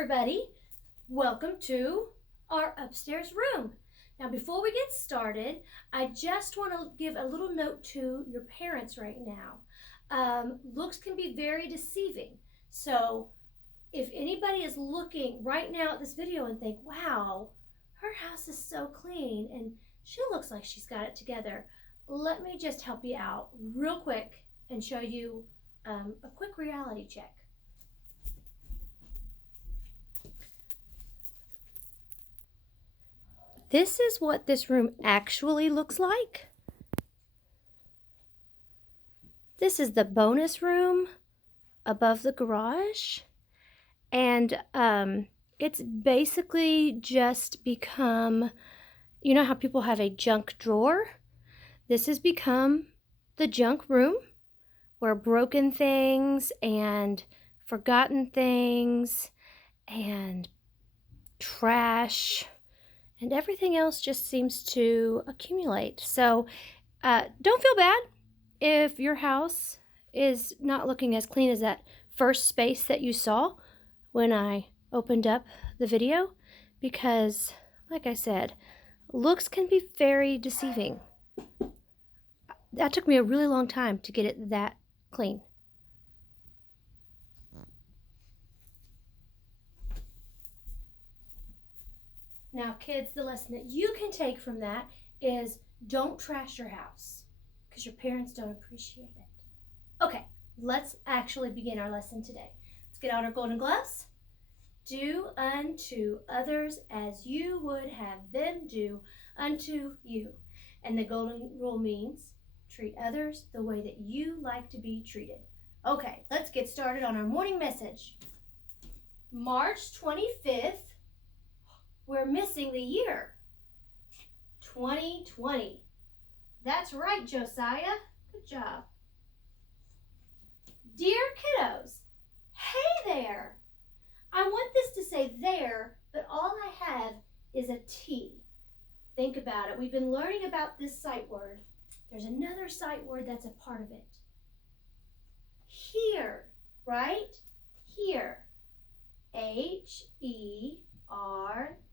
everybody, welcome to our upstairs room. Now before we get started, I just want to give a little note to your parents right now. Looks can be very deceiving, so if anybody is looking right now at this video and think, wow, her house is so clean and she looks like she's got it together, let me just help you out real quick and show you a quick reality check. This is what this room actually looks like. This is the bonus room above the garage. And it's basically just become, you know how people have a junk drawer? This has become the junk room where broken things and forgotten things and trash and everything else just seems to accumulate. So don't feel bad if your house is not looking as clean as that first space that you saw when I opened up the video, because like I said, looks can be very deceiving. That took me a really long time to get it that clean. Now kids, the lesson that you can take from that is don't trash your house because your parents don't appreciate it. Okay, let's actually begin our lesson today. Let's get out our golden gloves. Do unto others as you would have them do unto you. And the golden rule means treat others the way that you like to be treated. Okay, let's get started on our morning message. March 25th, we're missing the year 2020. That's right, Josiah. Good job. Dear kiddos, hey there. I want this to say there, but all I have is a T. Think about it. We've been learning about this sight word. There's another sight word that's a part of it. Here, right? Here. H-E-R-E.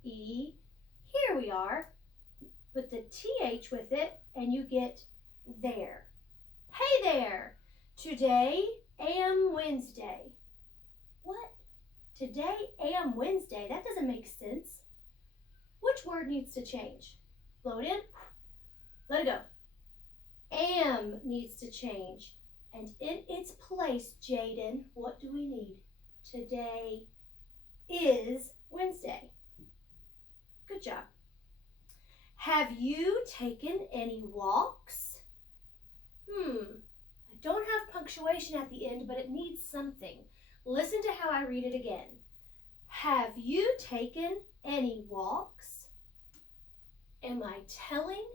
Here we are. Put the TH with it and you get there. Hey there. Today am Wednesday. What? Today am Wednesday? That doesn't make sense. Which word needs to change? Blow it in. Let it go. Am needs to change. And in its place, Jaden, what do we need? Today is Wednesday. Good job. Have you taken any walks? I don't have punctuation at the end, but it needs something. Listen to how I read it again. Have you taken any walks? Am I telling,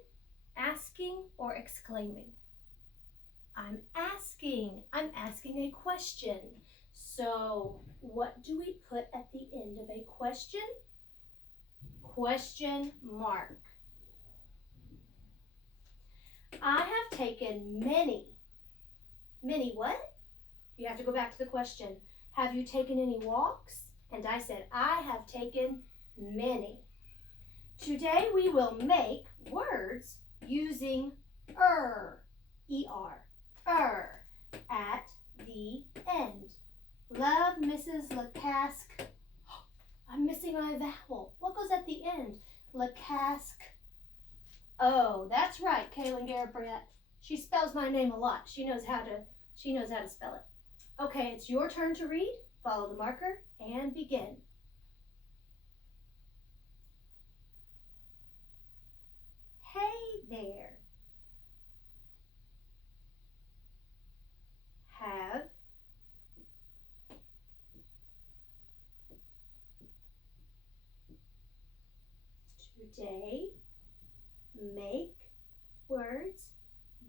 asking, or exclaiming? I'm asking. I'm asking a question. So what do we put at the end of a question? Question mark. I have taken many. Many what? You have to go back to the question. Have you taken any walks? And I said, I have taken many. Today we will make words using E-R, at the end. Love Mrs. Lukacsko. I'm missing my vowel. What goes at the end? Lukacsko. Oh, that's right, Kaylin Garrett. She spells my name a lot. She knows how to spell it. Okay, it's your turn to read. Follow the marker and begin. Hey there. Have today make words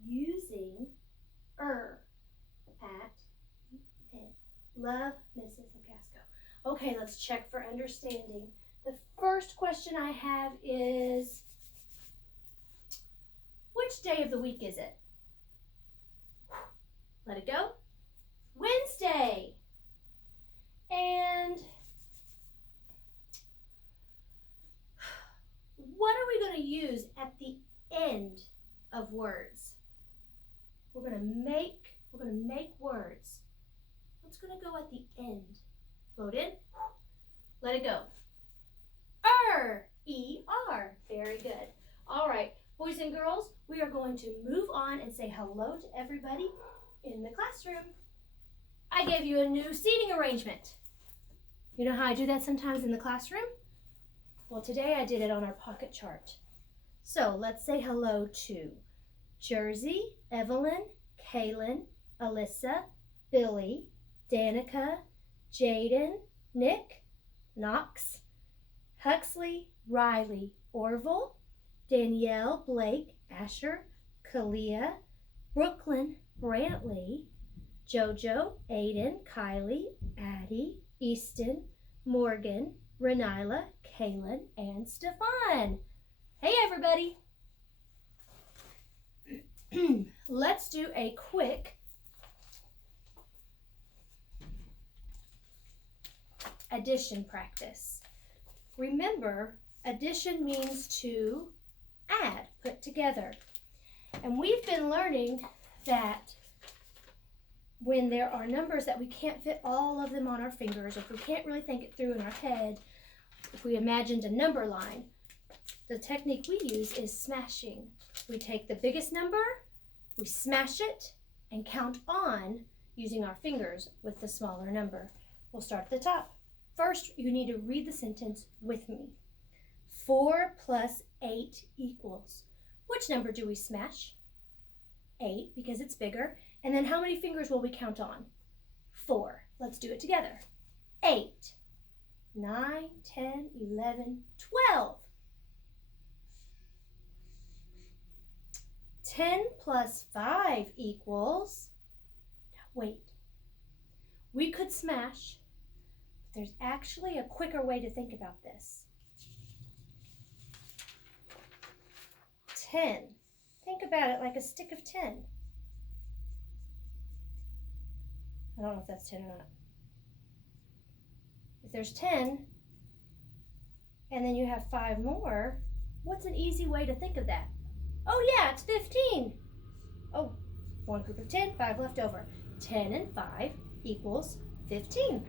using at the end. Love Mrs. Lukacsko. Okay, let's check for understanding. The first question I have is, which day of the week is it? Let it go. Wednesday. And words. We're gonna make words. What's gonna go at the end? Float in, let it go. E-R. Very good. All right, boys and girls, we are going to move on and say hello to everybody in the classroom. I gave you a new seating arrangement. You know how I do that sometimes in the classroom? Well, today I did it on our pocket chart. So let's say hello to Jersey, Evelyn, Kaylin, Alyssa, Billy, Danica, Jaden, Nick, Knox, Huxley, Riley, Orville, Danielle, Blake, Asher, Kalia, Brooklyn, Brantley, Jojo, Aiden, Kylie, Addie, Easton, Morgan, Renila, Kaylin, and Stefan. Hey everybody! Let's do a quick addition practice. Remember, addition means to add, put together. And we've been learning that when there are numbers that we can't fit all of them on our fingers, if we can't really think it through in our head, if we imagined a number line, the technique we use is smashing. We take the biggest number, we smash it, and count on using our fingers with the smaller number. We'll start at the top. First, you need to read the sentence with me. 4 plus 8 equals. Which number do we smash? 8, because it's bigger. And then how many fingers will we count on? 4. Let's do it together. 8, 9, 10, 11, 12. 10 plus 5 equals, wait, we could smash, but there's actually a quicker way to think about this. 10, think about it like a stick of 10. I don't know if that's 10 or not. If there's 10, and then you have 5 more, what's an easy way to think of that? Oh yeah, it's 15. Oh, one group of 10, 5 left over. 10 and 5 equals 15.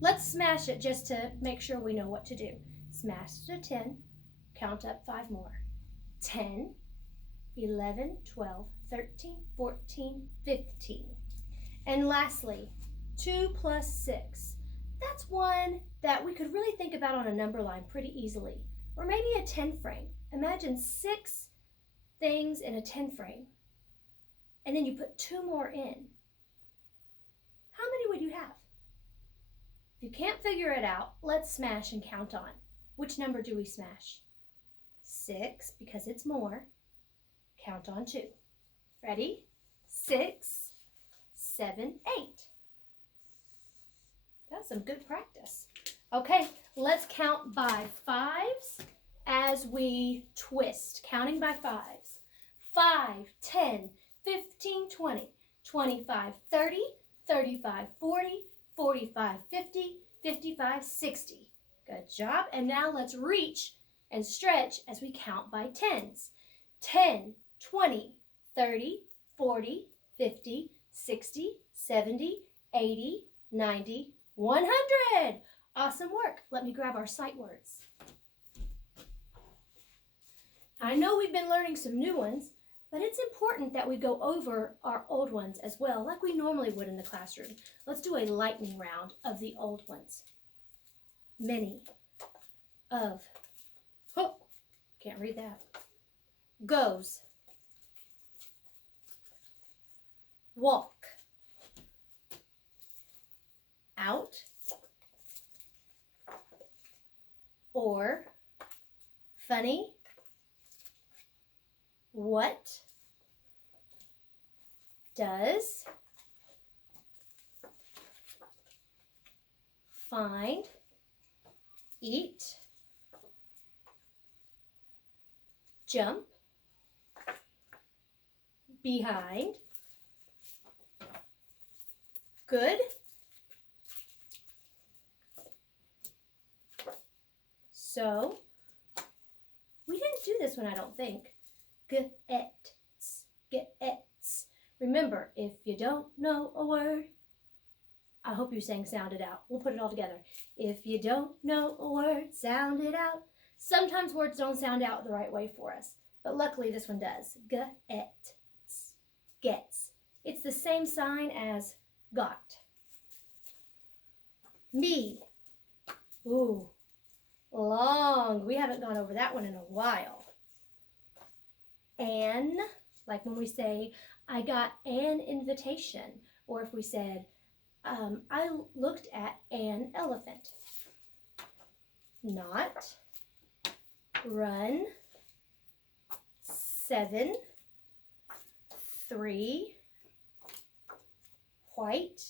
Let's smash it just to make sure we know what to do. Smash to 10, count up 5 more. 10, 11, 12, 13, 14, 15. And lastly, 2 plus 6. That's one that we could really think about on a number line pretty easily. Or maybe a 10 frame. Imagine 6 things in a 10 frame. And then you put 2 more in. How many would you have? If you can't figure it out, let's smash and count on. Which number do we smash? 6, because it's more. Count on 2. Ready? 6, 7, 8. That's some good practice. Okay, let's count by 5s as we twist, counting by 5s. 5, 10, 15, 20, 25, 30, 35, 40, 45, 50, 55, 60. Good job. And now let's reach and stretch as we count by 10s. 10, 20, 30, 40, 50, 60, 70, 80, 90, 100. Awesome work. Let me grab our sight words. I know we've been learning some new ones, but it's important that we go over our old ones as well, like we normally would in the classroom. Let's do a lightning round of the old ones. Many of, oh, can't read that, goes, walk, out, or, funny, what, does, find, eat, jump, behind, good, so, We didn't do this one, I don't think. Gets, gets. Remember, if you don't know a word, I hope you're saying sound it out. We'll put it all together. If you don't know a word, sound it out. Sometimes words don't sound out the right way for us, but luckily this one does. Gets, gets. It's the same sign as got. Me. Ooh, long. We haven't gone over that one in a while. An, like when we say, I got an invitation, or if we said, I looked at an elephant. Not, run, 7, 3, white,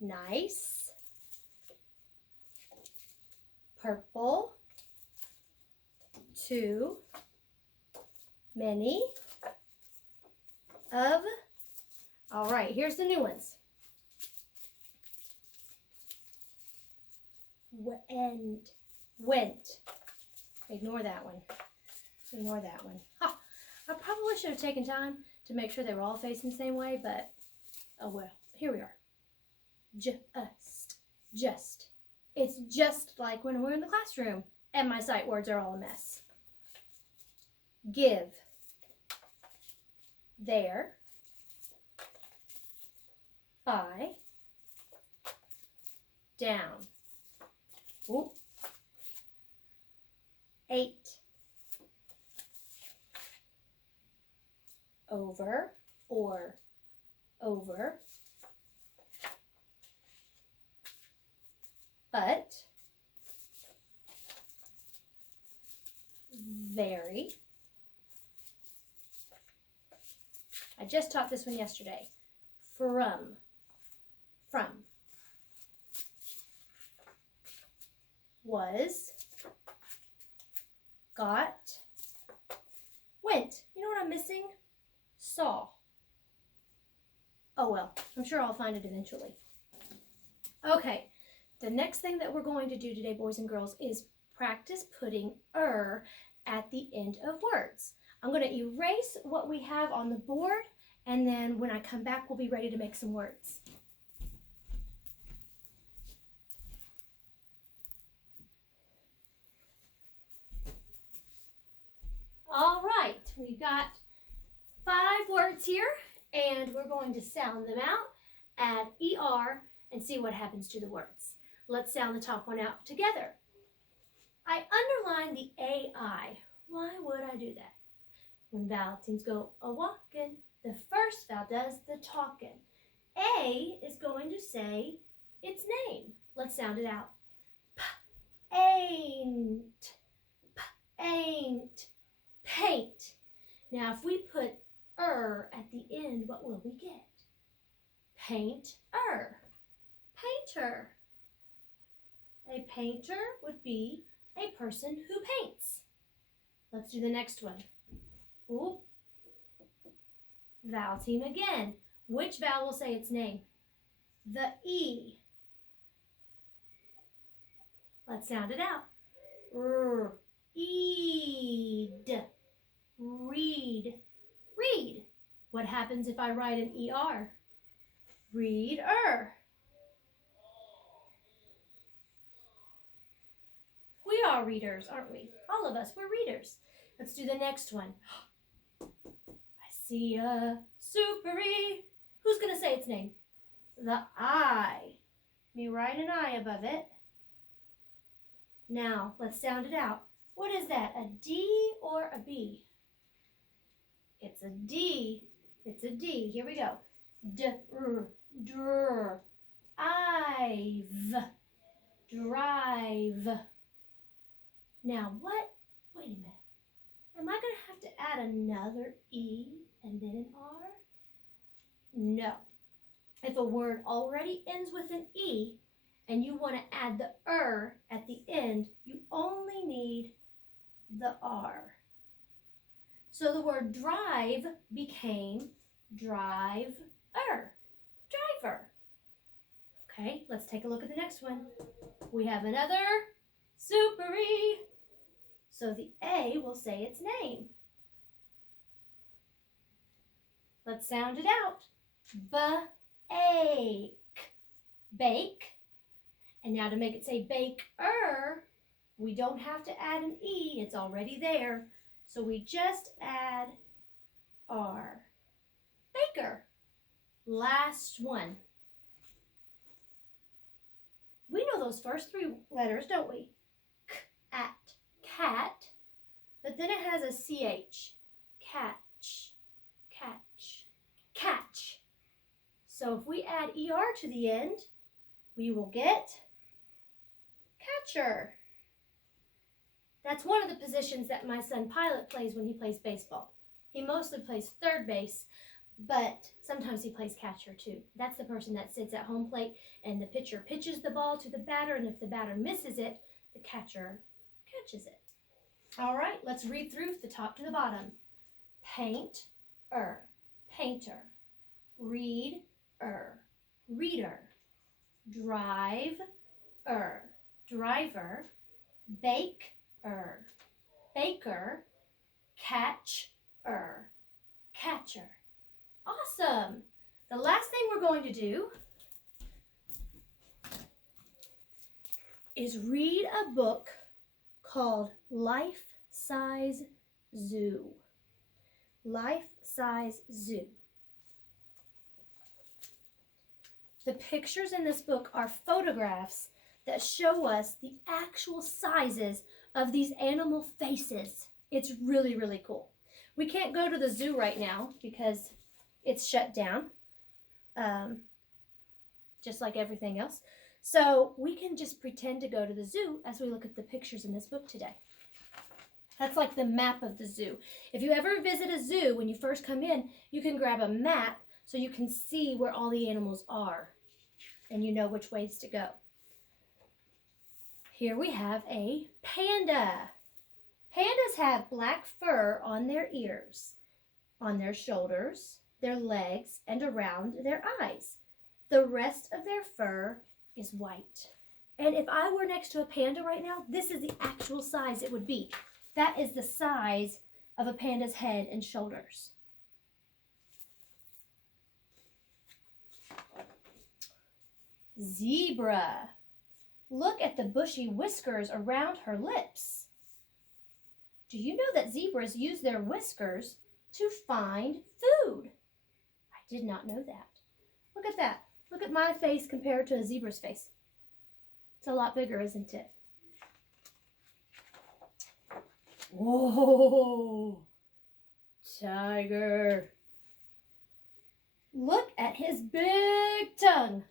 nice, purple, 2, many, of. All right, here's the new ones. Went. Ignore that one. Ignore that one. Ha! I probably should have taken time to make sure they were all facing the same way, but oh well. Here we are. Just. It's just like when we're in the classroom and my sight words are all a mess. Give. There. By. Down. Ooh. 8. Over or over. But. Very. I just taught this one yesterday. From. Was. Got. Went. You know what I'm missing? Saw. Oh well, I'm sure I'll find it eventually. Okay, the next thing that we're going to do today, boys and girls, is practice putting at the end of words. I'm going to erase what we have on the board, and then when I come back, we'll be ready to make some words. All right, we've got 5 words here, and we're going to sound them out, add ER, and see what happens to the words. Let's sound the top one out together. I underline the AI. Why would I do that? When vowel teams go a-walkin', the first vowel does the talkin'. A is going to say its name. Let's sound it out. P-ain't, p-ain't, paint. Now if we put at the end, what will we get? Painter, painter. A painter would be a person who paints. Let's do the next one. Ooh. Vowel team again. Which vowel will say its name? The E. Let's sound it out. Eed. Read. Read. What happens if I write an ER? Reader. We are readers, aren't we? All of us, we're readers. Let's do the next one. I see a super-E. Who's going to say its name? The I. Let me write an I above it. Now, let's sound it out. What is that, a D or a B? It's a D. It's a D. Here we go. Dr. I've. Drive. Now what? Wait a minute. Am I going to have to add another E and then an R? No. If a word already ends with an E and you want to add the at the end, you only need the R. So the word drive became driver. Driver. Okay, let's take a look at the next one. We have another super-E. So the A will say its name. Let's sound it out. Bake. Bake. And now to make it say baker, we don't have to add an E. It's already there. So we just add R. Baker. Last one. We know those first three letters, don't we? Cat. Cat. But then it has a CH. Catch. Catch. Catch. So if we add ER to the end, we will get catcher. That's one of the positions that my son Pilot plays when he plays baseball. He mostly plays third base, but sometimes he plays catcher too. That's the person that sits at home plate and the pitcher pitches the ball to the batter, and if the batter misses it, the catcher catches it. All right, let's read through the top to the bottom. Paint-er, painter. Read-er, reader. Drive-er, driver. Bake-er, baker. Catch-er, catcher. Awesome. The last thing we're going to do is read a book called Life Size Zoo. Life Size Zoo. The pictures in this book are photographs that show us the actual sizes of these animal faces. It's really, really cool. We can't go to the zoo right now because it's shut down, just like everything else. So we can just pretend to go to the zoo as we look at the pictures in this book today. That's like the map of the zoo. If you ever visit a zoo, when you first come in, you can grab a map so you can see where all the animals are and you know which ways to go. Here we have a panda. Pandas have black fur on their ears, on their shoulders, their legs, and around their eyes. The rest of their fur is white. And if I were next to a panda right now, this is the actual size it would be. That is the size of a panda's head and shoulders. Zebra. Look at the bushy whiskers around her lips. Do you know that zebras use their whiskers to find food? I did not know that. Look at that. Look at my face compared to a zebra's face. It's a lot bigger, isn't it? Whoa! Tiger. Look at his big tongue.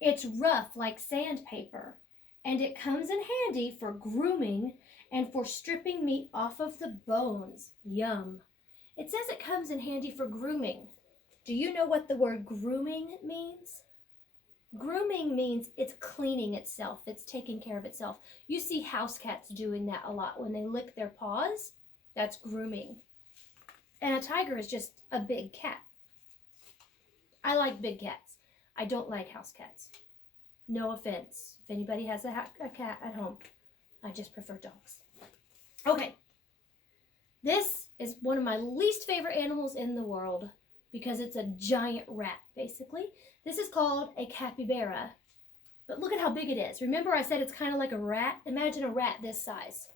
It's rough like sandpaper, and it comes in handy for grooming and for stripping meat off of the bones. Yum. It says it comes in handy for grooming. Do you know what the word grooming means? Grooming means it's cleaning itself. It's taking care of itself. You see house cats doing that a lot. When they lick their paws, that's grooming. And a tiger is just a big cat. I like big cats. I don't like house cats. No offense. If anybody has a cat at home, I just prefer dogs. Okay. This is one of my least favorite animals in the world because it's a giant rat, basically. This is called a capybara. But look at how big it is. Remember I said it's kind of like a rat? Imagine a rat this size.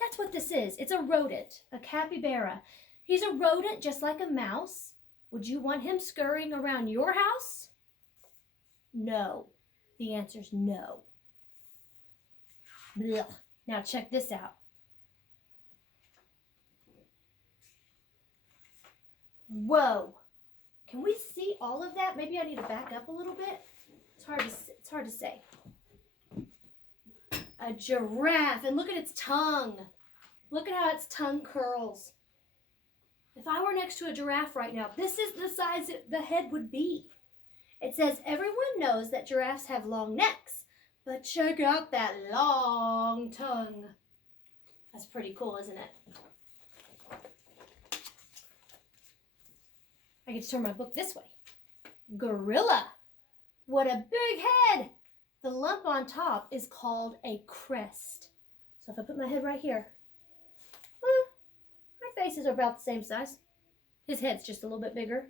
That's what this is. It's a rodent, a capybara. He's a rodent just like a mouse. Would you want him scurrying around your house? No. The answer is no. Blech. Now check this out. Whoa. Can we see all of that? Maybe I need to back up a little bit. It's hard to say. A giraffe. And look at its tongue. Look at how its tongue curls. If I were next to a giraffe right now, this is the size the head would be. It says everyone knows that giraffes have long necks, but check out that long tongue. That's pretty cool, isn't it? I get to turn my book this way. Gorilla. What a big head. The lump on top is called a crest. So if I put my head right here, our faces are about the same size. His head's just a little bit bigger.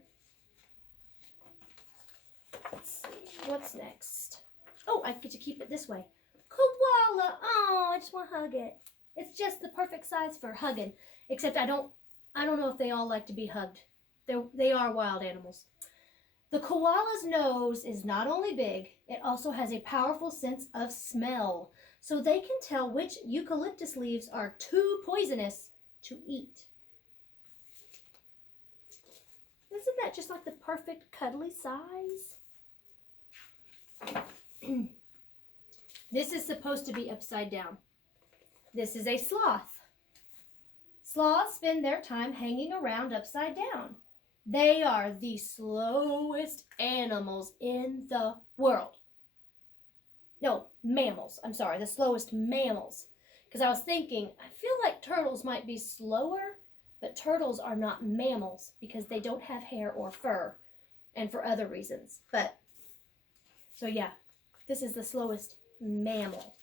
Let's see, what's next? Oh, I get to keep it this way. Koala. Oh, I just want to hug it. It's just the perfect size for hugging. Except I don't know if they all like to be hugged. They are wild animals. The koala's nose is not only big, it also has a powerful sense of smell. So they can tell which eucalyptus leaves are too poisonous to eat. Isn't that just like the perfect cuddly size? This is supposed to be upside down. This is a sloth. Sloths spend their time hanging around upside down. They are the slowest animals in the world. No, mammals. I'm sorry, the slowest mammals. Because I was thinking, I feel like turtles might be slower, but turtles are not mammals because they don't have hair or fur, and for other reasons. But, so yeah, this is the slowest mammal.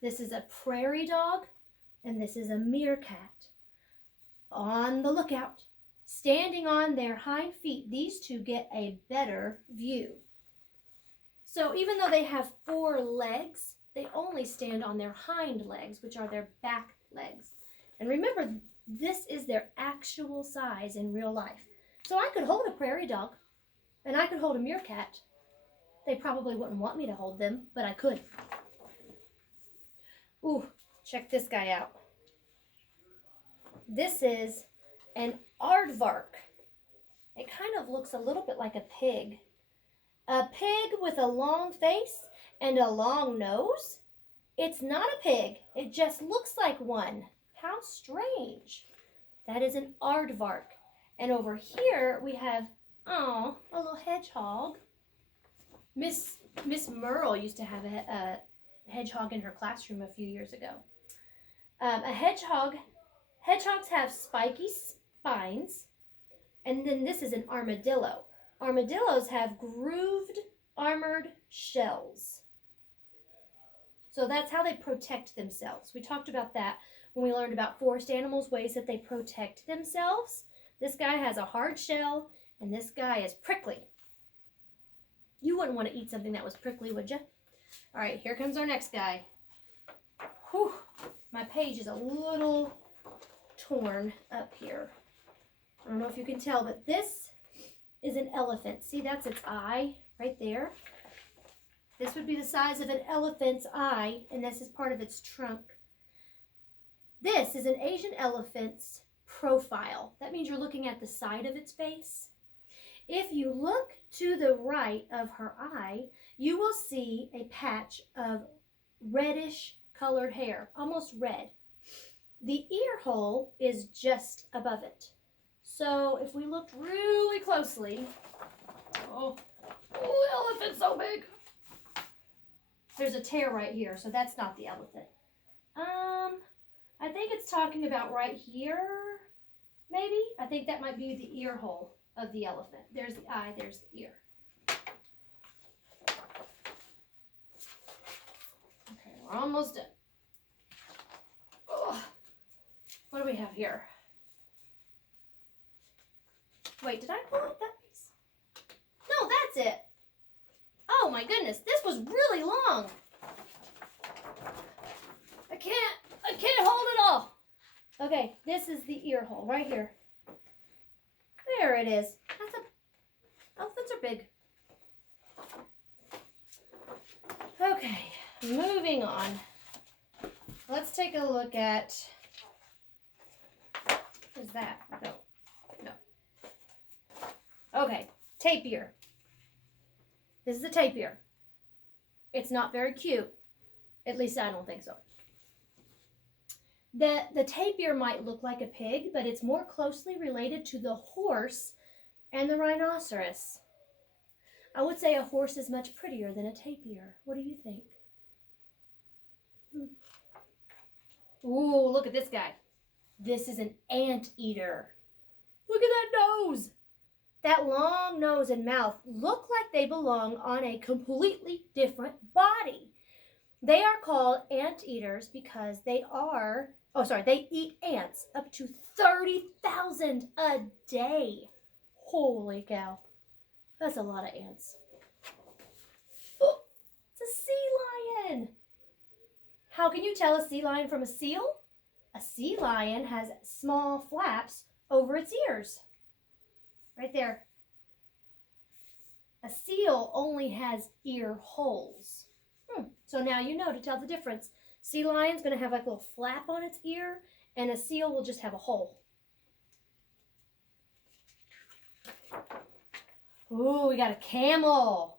This is a prairie dog, and this is a meerkat. On the lookout. Standing on their hind feet, these two get a better view. So even though they have 4 legs, they only stand on their hind legs, which are their back legs. And remember, this is their actual size in real life. So I could hold a prairie dog, and I could hold a meerkat. They probably wouldn't want me to hold them, but I could. Ooh, check this guy out. This is an aardvark. It kind of looks a little bit like a pig. A pig with a long face and a long nose? It's not a pig. It just looks like one. How strange. That is an aardvark. And over here we have, a little hedgehog. Miss Merle used to have a hedgehog in her classroom a few years ago. Hedgehogs have spiky spines, and then this is an armadillo. Armadillos have grooved, armored shells. So that's how they protect themselves. We talked about that when we learned about forest animals, ways that they protect themselves. This guy has a hard shell, and this guy is prickly. You wouldn't want to eat something that was prickly, would you? All right, here comes our next guy. Whew, my page is a little torn up here. I don't know if you can tell, but this is an elephant. See, that's its eye right there. This would be the size of an elephant's eye, and this is part of its trunk. This is an Asian elephant's profile. That means you're looking at the side of its face. If you look to the right of her eye, you will see a patch of reddish colored hair, almost red. The ear hole is just above it. So if we looked really closely, oh, the elephant's so big. There's a tear right here, so that's not the elephant. I think it's talking about right here, maybe. I think that might be the ear hole of the elephant. There's the eye, there's the ear. Okay, we're almost done. Oh, what do we have here? Wait, did I pull up that piece? No, that's it. Oh my goodness, this was really long. I can't hold it all. Okay, this is the ear hole right here. There it is. Elephants are big. Okay, moving on. Let's take a look at, what is that? No. Okay, tapir. This is a tapir. It's not very cute. At least I don't think so. The tapir might look like a pig, but it's more closely related to the horse and the rhinoceros. I would say a horse is much prettier than a tapir. What do you think? Ooh, look at this guy. This is an anteater. Look at that nose. That long nose and mouth look like they belong on a completely different body. They are called anteaters because they eat ants up to 30,000 a day. Holy cow. That's a lot of ants. Oh, it's a sea lion. How can you tell a sea lion from a seal? A sea lion has small flaps over its ears. Right there. A seal only has ear holes. So now you know to tell the difference. Sea lion's going to have like a little flap on its ear, and a seal will just have a hole. Ooh, we got a camel.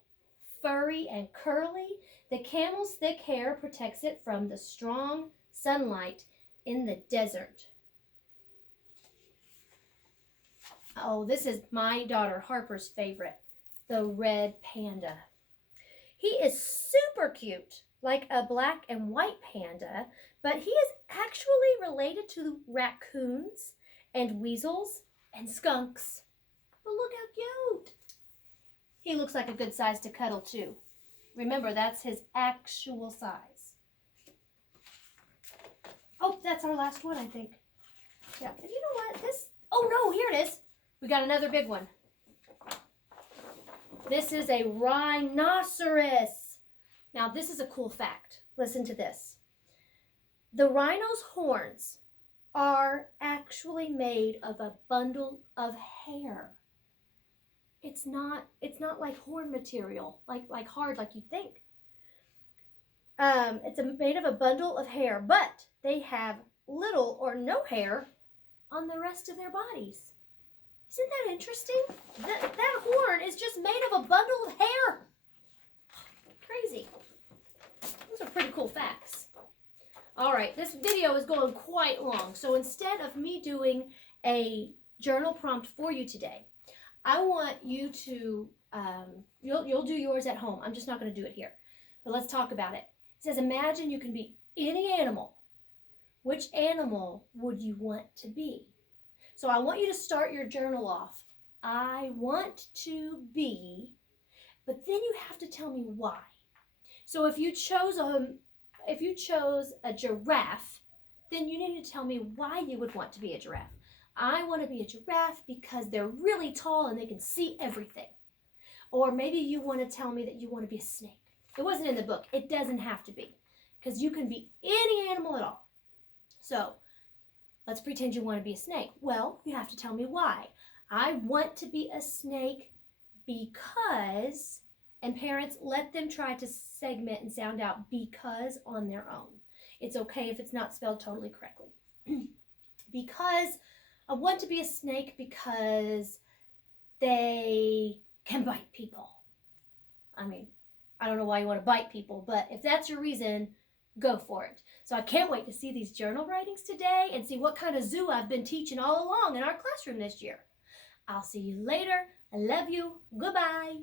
Furry and curly. The camel's thick hair protects it from the strong sunlight in the desert. Oh, this is my daughter Harper's favorite, the red panda. He is super cute, like a black and white panda, but he is actually related to raccoons and weasels and skunks. But look how cute. He looks like a good size to cuddle too. Remember, that's his actual size. Oh, that's our last one, I think. Yeah, and you know what? Oh no, here it is. We got another big one. This is a rhinoceros. Now, this is a cool fact. Listen to this. The rhino's horns are actually made of a bundle of hair. It's not like horn material, like hard like you'd think. It's made of a bundle of hair, but they have little or no hair on the rest of their bodies. Isn't that interesting? That horn is just made of a bundle of hair. Crazy. Those are pretty cool facts. All right, this video is going quite long. So instead of me doing a journal prompt for you today, I want you to, you'll do yours at home. I'm just not going to do it here. But let's talk about it. It says, imagine you can be any animal. Which animal would you want to be? So I want you to start your journal off. I want to be, but then you have to tell me why. So if you chose a giraffe, then you need to tell me why you would want to be a giraffe. I want to be a giraffe because they're really tall and they can see everything. Or maybe you want to tell me that you want to be a snake. It wasn't in the book. It doesn't have to be, because you can be any animal at all. So let's pretend you want to be a snake. Well, you have to tell me why. I want to be a snake because, and parents, let them try to segment and sound out because on their own. It's okay if it's not spelled totally correctly. Because I want to be a snake because they can bite people. I mean, I don't know why you want to bite people, but if that's your reason, go for it. So I can't wait to see these journal writings today and see what kind of zoo I've been teaching all along in our classroom this year. I'll see you later. I love you. Goodbye.